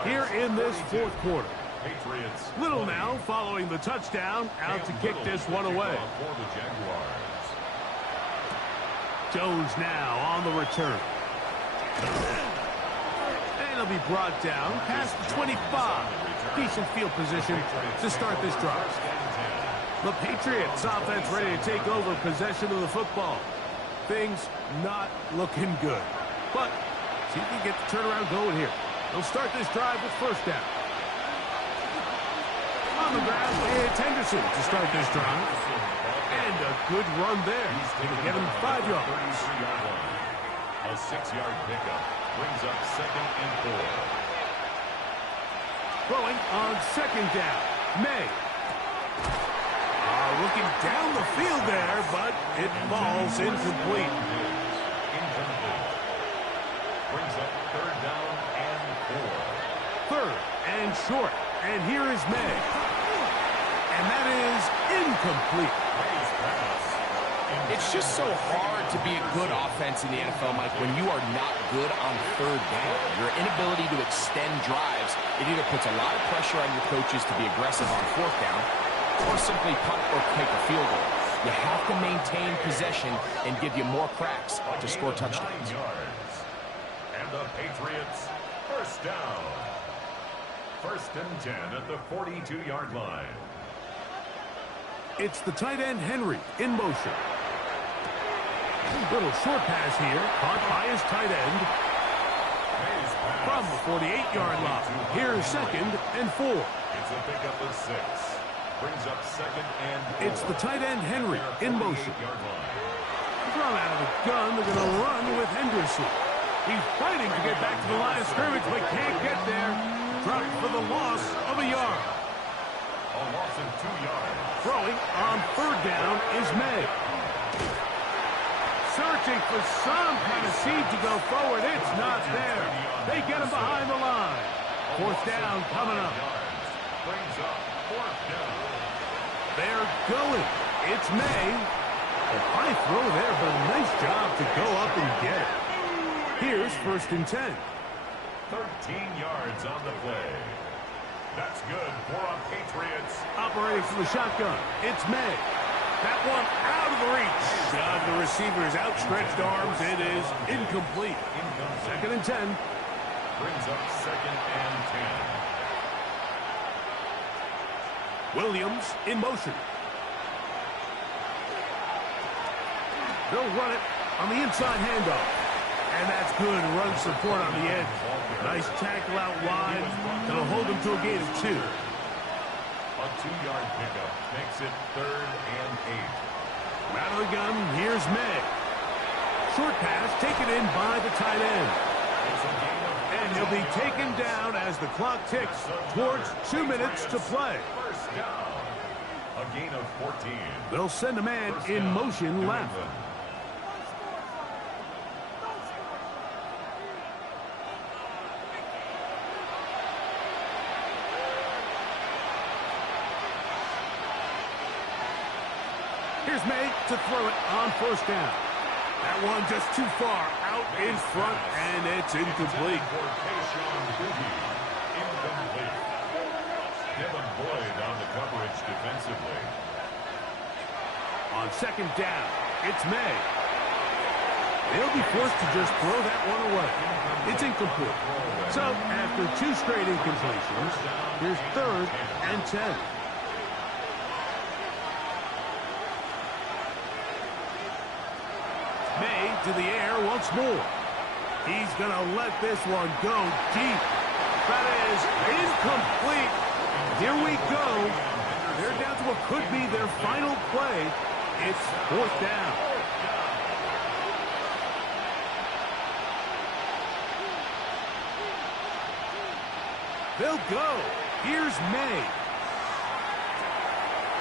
here in this 4th quarter. Little now following the touchdown, out to kick this one away. Jones now on the return. And he'll be brought down past the 25. Decent field position to start this drive. The Patriots offense ready to take over possession of the football. Things not looking good. But see if we can get the turnaround going here. They'll start this drive with 1st down. On the ground, it's Henderson to start this drive. And a good run there. It'll get him 5 yards. A 6-yard pickup brings up 2nd and 4. Throwing on 2nd down. May. Looking down the field there, but it falls incomplete. Brings up 3rd down and 4. 3rd and short. And here is May. And that is incomplete. It's just so hard to be a good offense in the NFL, Mike, when you are not good on 3rd down. Your inability to extend drives, it either puts a lot of pressure on your coaches to be aggressive on 4th down or simply punt or take a field goal. You have to maintain possession and give you more cracks to score touchdowns. And the Patriots, 1st down. 1st and 10 at the 42-yard line. It's the tight end Henry in motion. Little short pass here, caught by his tight end. From the 48-yard line. Here's 2nd and 4. It's a pickup of 6. Brings up 2nd and 4. It's the tight end Henry in motion. Thrown out of the gun, they're going to run with Henderson. He's fighting to get back to the line of scrimmage, but can't get there. Dropped for the loss of a yard. A loss of 2 yards. Throwing on third down is May. Searching for some kind of seed to go forward. It's not there. They get him behind the line. Fourth down coming up. Brings up fourth down. They're going. It's May. A high throw there, but a nice job to go up and get it. Here's 1st and 10. 13 yards on the play. That's good for a Patriots. Operating from the shotgun. It's May. That one out of the reach of the receiver's outstretched arms. It is incomplete. 2nd and 10. Brings up 2nd and 10. Williams in motion. They'll run it on the inside handoff. And that's good run support on the edge. Nice tackle out wide. That'll hold them to a gain of 2. A 2-yard pickup makes it 3rd and 8. Out of the gun, here's May. Short pass taken in by the tight end. And he'll be taken down as the clock ticks towards 2 minutes to play. First down. A gain of 14. They'll send a man in motion left. Here's May to throw it on 1st down. That one just too far out in front, and it's incomplete. Incomplete. Devin Boyd on the coverage defensively. On 2nd down, it's May. They'll be forced to just throw that one away. It's incomplete. So, after 2 straight incompletions, here's 3rd and 10. May to the air once more. He's going to let this one go deep. That is incomplete. Here we go. They're down to what could be their final play. It's 4th down. They'll go. Here's May.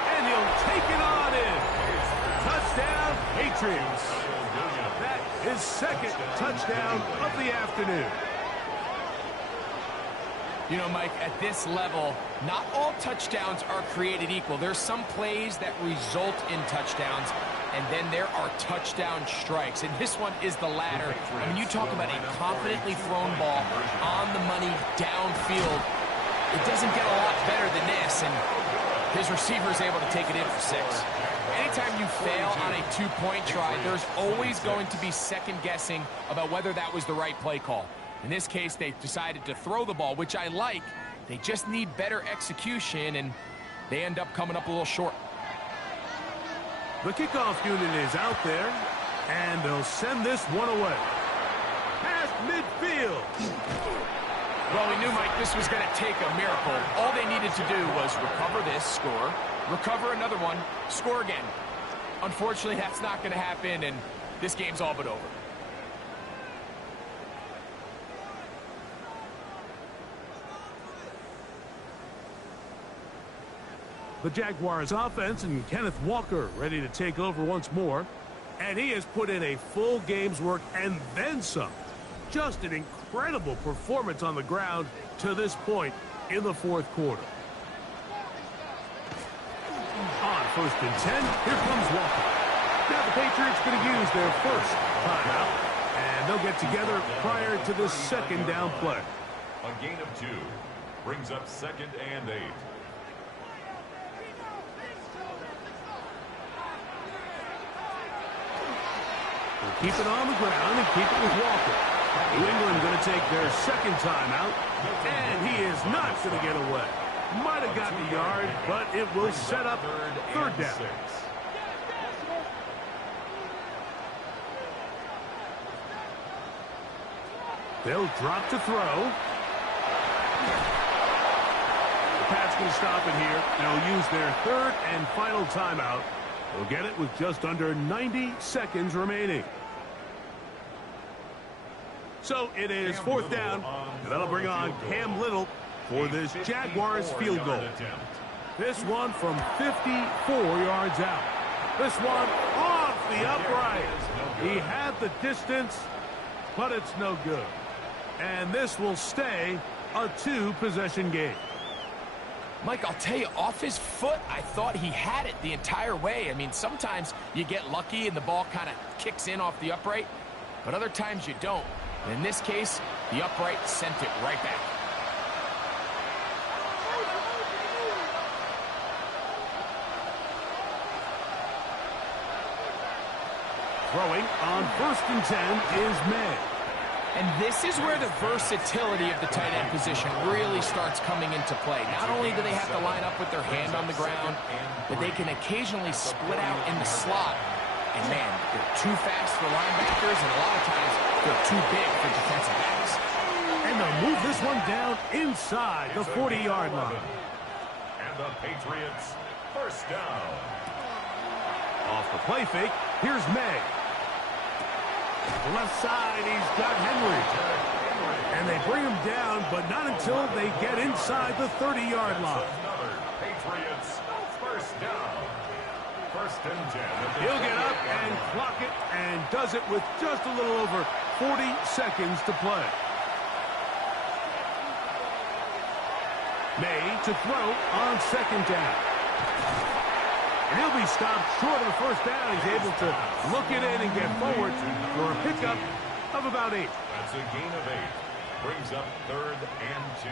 And he'll take it on in. Touchdown, Patriots. That is 2nd touchdown of the afternoon. You know, Mike, at this level, not all touchdowns are created equal. There's some plays that result in touchdowns, and then there are touchdown strikes. And this one is the latter. I mean, you talk about a confidently thrown ball on the money downfield. It doesn't get a lot better than this, and his receiver is able to take it in for 6. Anytime you fail on a 2-point try, there's always going to be second-guessing about whether that was the right play call. In this case, they decided to throw the ball, which I like. They just need better execution, and they end up coming up a little short. The kickoff unit is out there, and they'll send this one away. Past midfield. Well, we knew, Mike, this was going to take a miracle. All they needed to do was recover this, score, recover another one, score again. Unfortunately, that's not going to happen, and this game's all but over. The Jaguars offense and Kenneth Walker ready to take over once more. And he has put in a full game's work and then some. Just an incredible performance on the ground to this point in the 4th quarter. On 1st and 10, here comes Walker. Now the Patriots going to use their first timeout, and they'll get together prior to this 2nd down play. A gain of 2 brings up 2nd and 8. They'll keep it on the ground and keep it with Walker. New England going to take their 2nd timeout, and he is not going to get away. Might have gotten a yard, but it will set up 3rd down. 6. They'll drop to throw. The Pats going to stop it here. They'll use their 3rd and final timeout. They'll get it with just under 90 seconds remaining. So it is fourth down, and that'll bring on Cam Little for this Jaguars field goal. This one from 54 yards out. This one off the upright. He had the distance, but it's no good. And this will stay a two-possession game. Mike, I'll tell you, off his foot, I thought he had it the entire way. I mean, sometimes you get lucky and the ball kind of kicks in off the upright, but other times you don't. And in this case, the upright sent it right back. Throwing on 1st and 10 is May. And this is where the versatility of the tight end position really starts coming into play. Not only do they have to line up with their hand on the ground, but they can occasionally split out in the slot. And man, they're too fast for linebackers, and a lot of times they're too big for defensive backs. And they'll move this one down inside the 40-yard line. And the Patriots, first down. Off the play fake, here's May. The left side, he's got Henry. And they bring him down, but not until they get inside the 30-yard line. Patriots, first down. 1st and 10. He'll get up and clock it, and does it with just a little over 40 seconds to play. May to throw on 2nd down. And he'll be stopped short of the 1st down. He's able to look it in and get forward for a pickup of about 8. That's a gain of 8. Brings up 3rd and 2.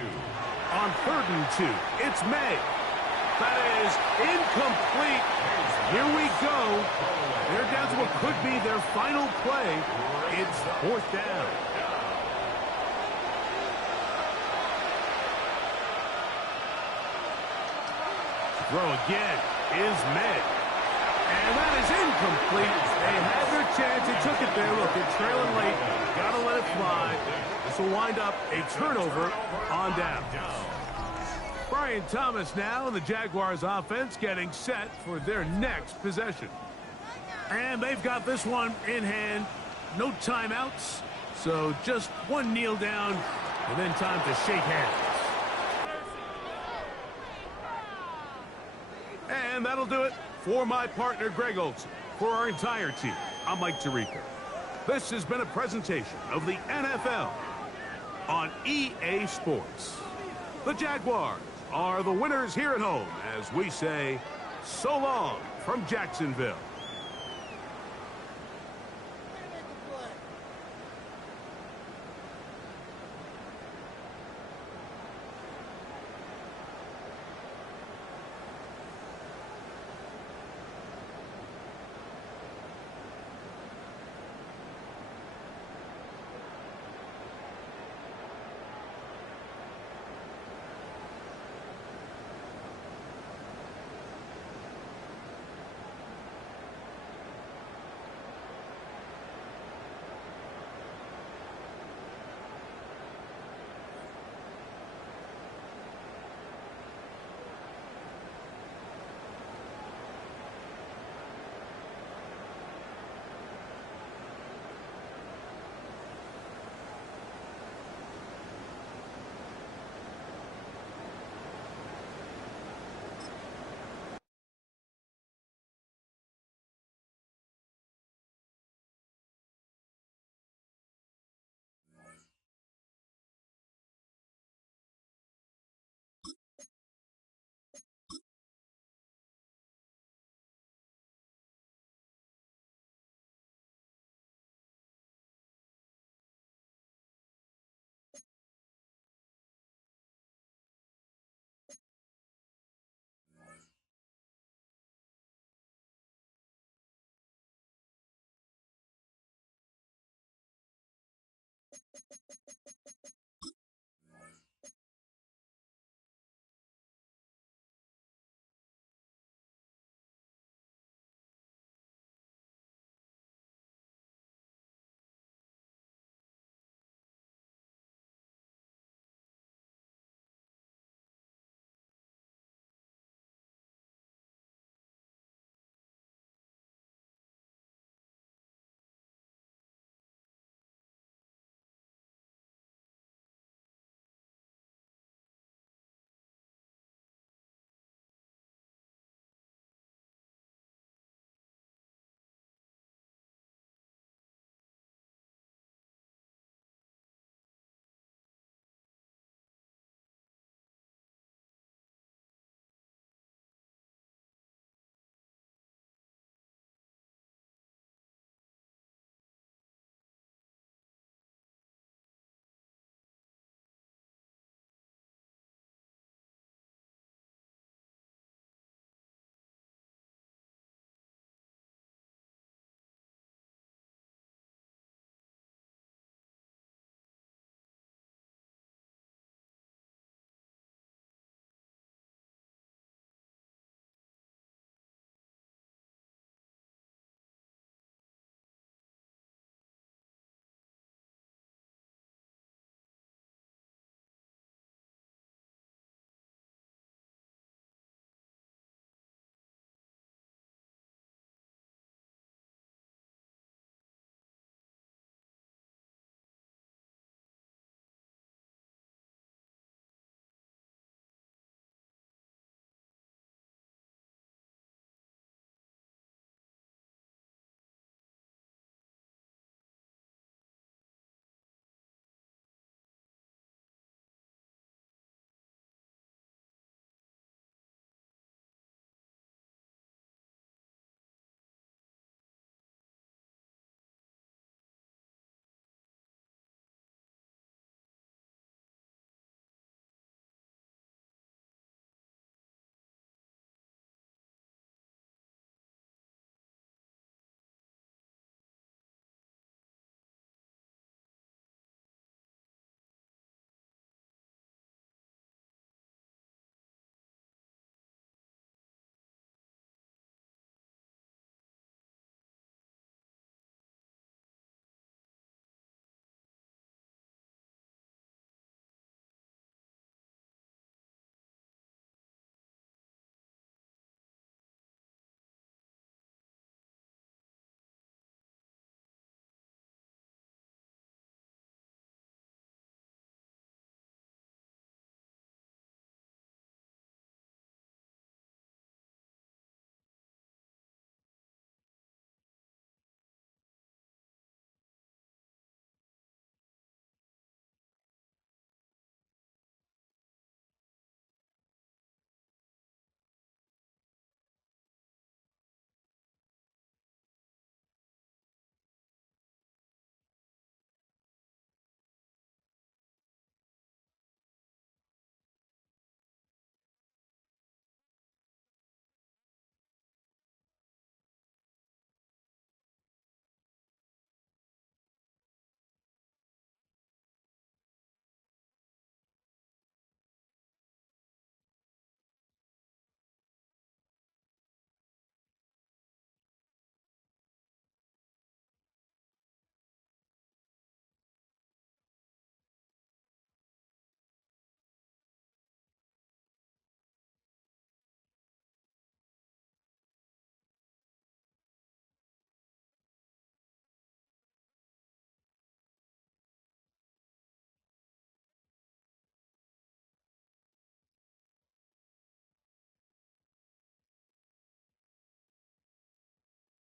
On 3rd and 2, it's May. That is incomplete. Here we go. They're down to what could be their final play. It's 4th down. Throw again is May. And that is incomplete. They had their chance. They took it there. Look, they're trailing late. Got to let it fly. This will wind up a turnover on down. Brian Thomas now, and the Jaguars offense getting set for their next possession. And they've got this one in hand. No timeouts. So just one kneel down, and then time to shake hands. And that'll do it for my partner, Greg Olson. For our entire team, I'm Mike Tirico. This has been a presentation of the NFL on EA Sports. The Jaguars are the winners here at home as we say so long from Jacksonville.